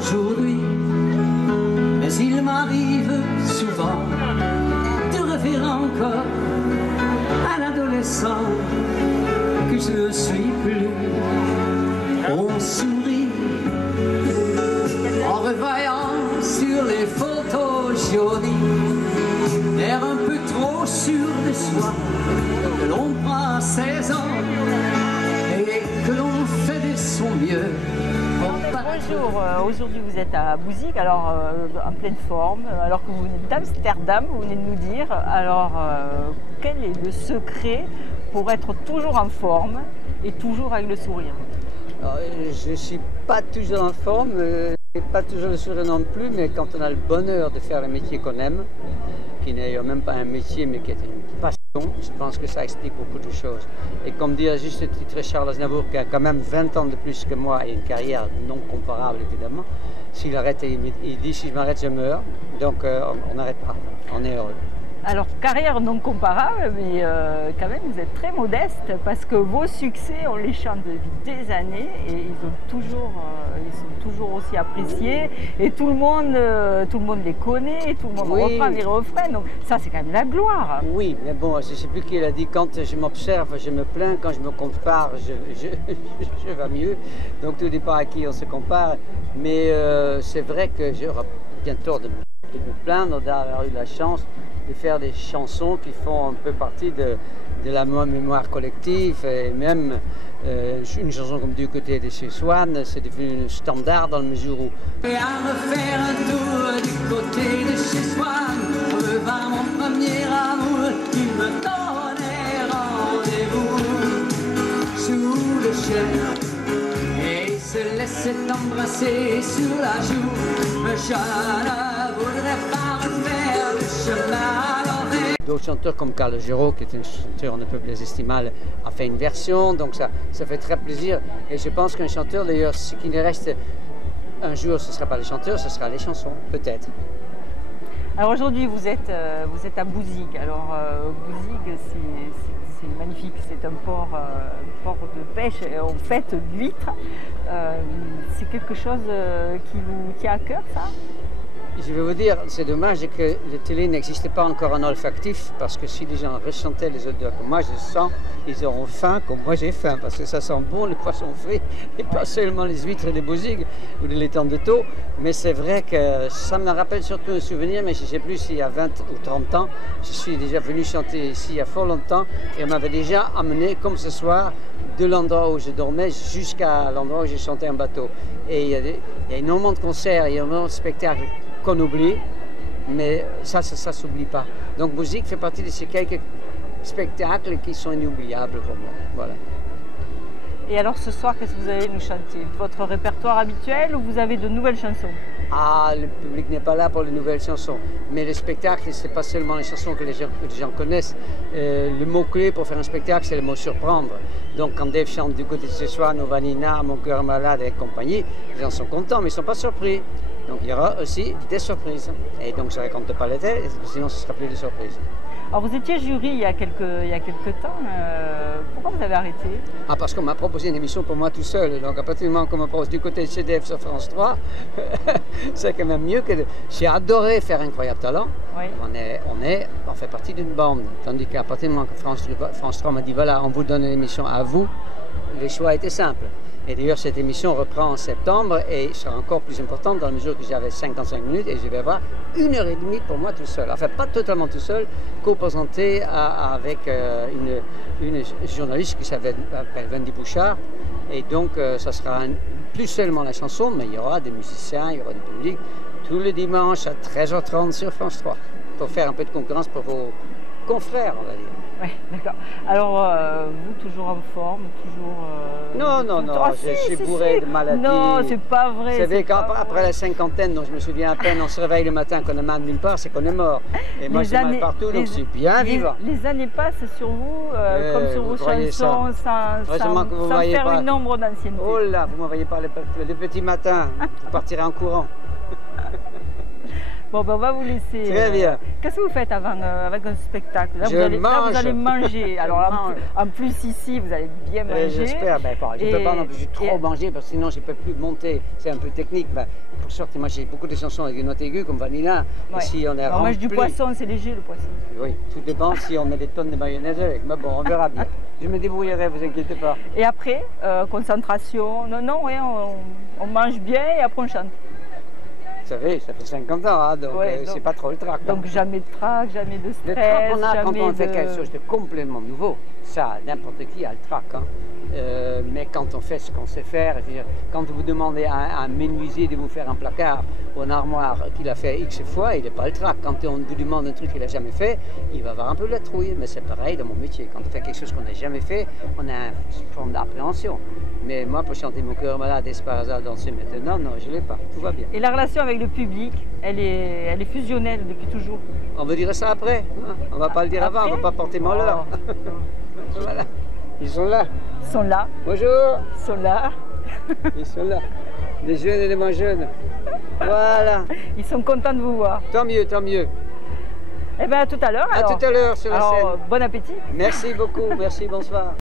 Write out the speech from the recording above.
aujourd'hui, mais il m'arrive souvent de rêver encore à l'adolescent que je ne suis plus. On sourit en revoyant sur les photos jaunies, l'air un peu trop sûr de soi, que l'on prend à 16 ans et que l'on fait de son mieux. Bonjour, aujourd'hui vous êtes à Bouzigues, alors en pleine forme, alors que vous venez d'Amsterdam, vous venez de nous dire. Alors quel est le secret pour être toujours en forme et toujours avec le sourire? Alors, je ne suis pas toujours en forme, pas toujours le sourire non plus, mais quand on a le bonheur de faire le métier qu'on aime, qui n'est même pas un métier mais qui est une passion, je pense que ça explique beaucoup de choses. Et comme dit à juste titre Charles Aznavour, qui a quand même 20 ans de plus que moi et une carrière non comparable évidemment, s'il arrête, il dit si je m'arrête je meurs, donc on n'arrête pas, on est heureux. Alors, carrière non comparable, mais quand même, vous êtes très modeste parce que vos succès, on les chante depuis des années et ils sont toujours aussi appréciés et tout le monde les connaît, tout le monde reprend les refrains, donc ça, c'est quand même la gloire. Oui, mais bon, je ne sais plus qui l'a dit, quand je m'observe, je me plains, quand je me compare, je vais mieux, donc tout dépend à qui on se compare, mais c'est vrai que j'aurai bien tort de me plaindre d'avoir eu la chance de faire des chansons qui font un peu partie de la mémoire collective et même une chanson comme Du côté de chez Swann, c'est devenu un standard dans la mesure où... Et à me faire un tour du côté de chez Swann, revint mon premier amour, qui me donnait rendez-vous sous le chêne et se laissait embrasser sur la joue. Je ne voudrais pas refaire le chemin. D'autres chanteurs comme Carl Giraud, qui est un chanteur on ne peut plus estimal, a fait une version, donc ça fait très plaisir. Et je pense qu'un chanteur, d'ailleurs, ce qui ne reste un jour, ce ne sera pas les chanteurs, ce sera les chansons, peut-être. Alors aujourd'hui, vous êtes à Bouzigues. Alors Bouzigues, c'est magnifique, c'est un port de pêche, on fête de l'huître. C'est quelque chose qui vous tient à cœur, ça? Je vais vous dire, c'est dommage que la télé n'existe pas encore en olfactif, parce que si les gens ressentaient les odeurs que moi je sens, ils auront faim comme moi j'ai faim, parce que ça sent bon le poisson frit, et pas seulement les huîtres des Bouzigues ou de l'étang de Thau, mais c'est vrai que ça me rappelle surtout un souvenir, mais je ne sais plus s'il y a 20 ou 30 ans, je suis déjà venu chanter ici il y a fort longtemps, et on m'avait déjà amené, comme ce soir, de l'endroit où je dormais jusqu'à l'endroit où j'ai chanté un bateau. Et il y a énormément de concerts, il y a énormément de spectacles qu'on oublie, mais ça s'oublie pas. Donc Bouzigues fait partie de ces quelques spectacles qui sont inoubliables pour moi. Voilà. Et alors ce soir, qu'est-ce que vous allez nous chanter? Votre répertoire habituel ou vous avez de nouvelles chansons? Ah, le public n'est pas là pour les nouvelles chansons, mais le spectacle, c'est pas seulement les chansons que les gens connaissent. Le mot-clé pour faire un spectacle, c'est le mot surprendre. Donc quand Dave chante Du côté de chez Swann, Vanina, Mon cœur malade et compagnie, les gens sont contents, mais ils ne sont pas surpris. Donc il y aura aussi des surprises. Et donc je ne raconte pas les têtes, sinon ce ne sera plus des surprises. Alors vous étiez jury il y a quelques temps. Pourquoi vous avez arrêté? Ah, parce qu'on m'a proposé une émission pour moi tout seul. Donc à partir du moment qu'on me propose Du côté de chez Dave sur France 3, c'est quand même mieux que... J'ai adoré faire Incroyable Talent. Oui. On fait partie d'une bande. Tandis qu'à partir du moment que France 3 m'a dit voilà, on vous donne l'émission à vous, le choix était simple. Et d'ailleurs, cette émission reprend en septembre et sera encore plus importante dans la mesure que j'avais 55 minutes et je vais avoir 1h30 pour moi tout seul. Enfin, pas totalement tout seul, co-présenté avec une journaliste qui s'appelle Wendy Bouchard. Et donc, ça sera plus seulement la chanson, mais il y aura des musiciens, il y aura du public, tous les dimanches à 13h30 sur France 3, pour faire un peu de concurrence pour vos confrères, on va dire. Oui, d'accord. Alors, vous, toujours en forme, toujours... Non, je suis bourré de maladies. Non, c'est pas vrai. Vous savez, après la cinquantaine, dont je me souviens à peine, on se réveille le matin, qu'on a mal nulle part, c'est qu'on est mort. Et moi, j'ai mal partout, donc je suis bien vivant. Les années passent sur vous, comme sur vos chansons, sans faire une ombre d'ancienneté. Oh là, vous ne m'envoyez pas le petit matin, vous partirez en courant. Bon, ben, on va vous laisser. Très bien. Qu'est-ce que vous faites avec un spectacle? Là, Je là, vous mange. allez manger. Alors, mange. en plus, ici, vous allez bien manger. J'espère. Ben, je ne peux pas non plus trop manger parce que sinon je ne peux plus monter. C'est un peu technique. Ben, pour sortir, moi j'ai beaucoup de chansons avec une note aiguë comme Vanilla. Ouais. Et si on est on mange du poisson, c'est léger le poisson. Oui, tout dépend si on met des tonnes de mayonnaise avec. Mais bon, on verra bien. Je me débrouillerai, vous inquiétez pas. Et après, concentration. Non, ouais, on mange bien et après on chante. Vous savez, ça fait 50 ans, hein, donc ouais, c'est pas trop le trac. Donc jamais de trac, jamais de stress. Le trac on a quand on fait de... quelque chose de complètement nouveau, ça, n'importe qui a le trac. Hein. Mais quand on fait ce qu'on sait faire, quand vous demandez à un menuisier de vous faire un placard ou une armoire qu'il a fait X fois, il n'est pas le trac. Quand on vous demande un truc qu'il n'a jamais fait, il va avoir un peu la trouille. Mais c'est pareil dans mon métier. Quand on fait quelque chose qu'on n'a jamais fait, on a une forme d'appréhension. Mais moi, pour chanter Mon cœur malade, Esparza, danser maintenant, non, je ne l'ai pas. Tout va bien. Et la relation avec le public, elle est fusionnelle depuis toujours. On veut dire ça après. Hein, on ne va pas le dire avant, on ne va pas porter malheur. Voilà. Ils sont là. Ils sont là. Bonjour. Ils sont là. Ils sont là. Les jeunes et les moins jeunes. Voilà. Ils sont contents de vous voir. Tant mieux, tant mieux. Eh bien, à tout à l'heure. À tout à l'heure sur la scène. Bon appétit. Merci beaucoup. Merci, bonsoir.